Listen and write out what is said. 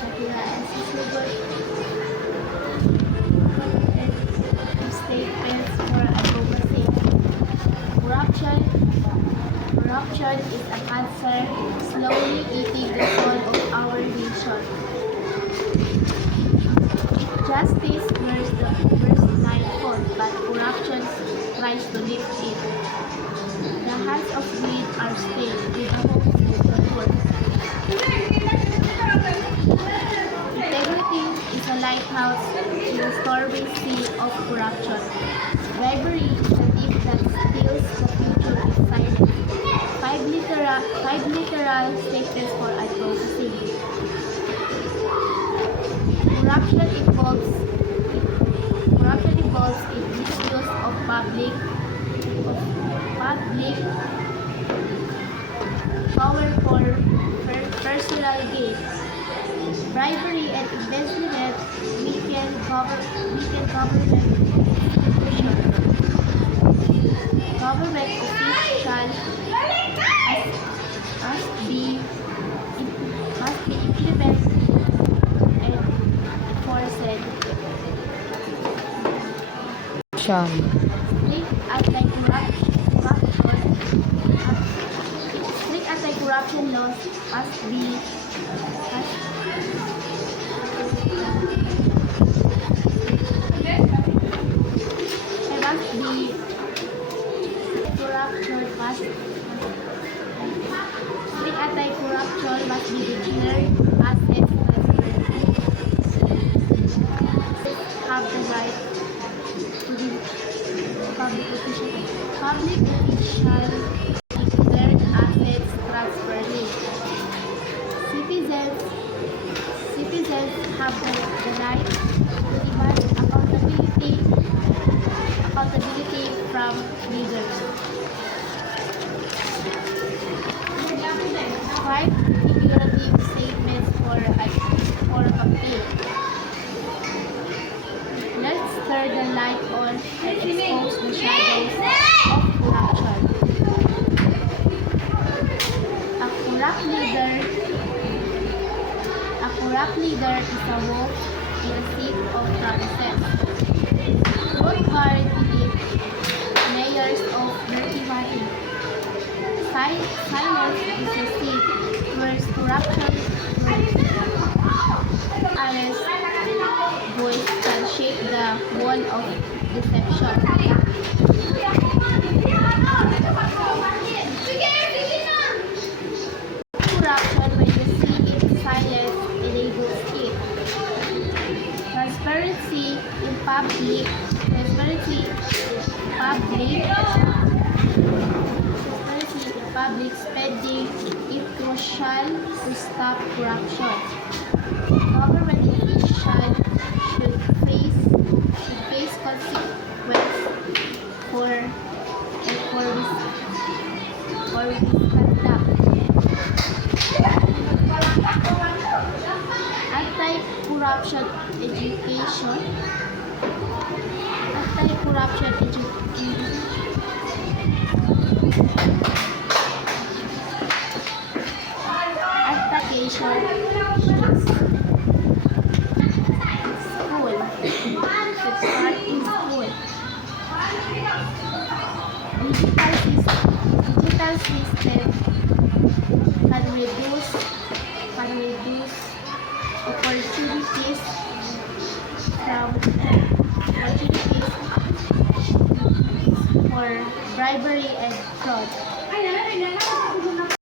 Shakira and Silver statements for advocacy. Corruption is a cancer slowly eating the soul of our nation. Justice wears the blindfold, but corruption tries to lift it. The hands of greed are stained with the hopes of the poor. Integrity is a lighthouse in the stormy sea of corruption. Bribery is a thief that steals the future in silence. Five literal statements for advocacy. Corruption involves in misuse of public power for personal gain. Bribery and embezzlement weaken government institutions. Government officials must be implemented and enforced. Strict anti-corruption laws must be declared assets have the right to be public official declared assets transferred. Citizens have the right to demand accountability from leaders. Five figurative statements for a campaign. Let's turn the light on and expose the shadows of corruption. A corrupt leader is a wolf in a sea of promises. Rothbard believed layers of dirty money. Silence is a sea where corruption arrest voice can shape the wall of deception. Corruption, when you see it, silence enables it. Transparency in public spending is crucial to stop corruption. Government officials should face consequences for misconduct. Anti-corruption education. School. Should start in school. Digital system can reduce opportunities for bribery and fraud.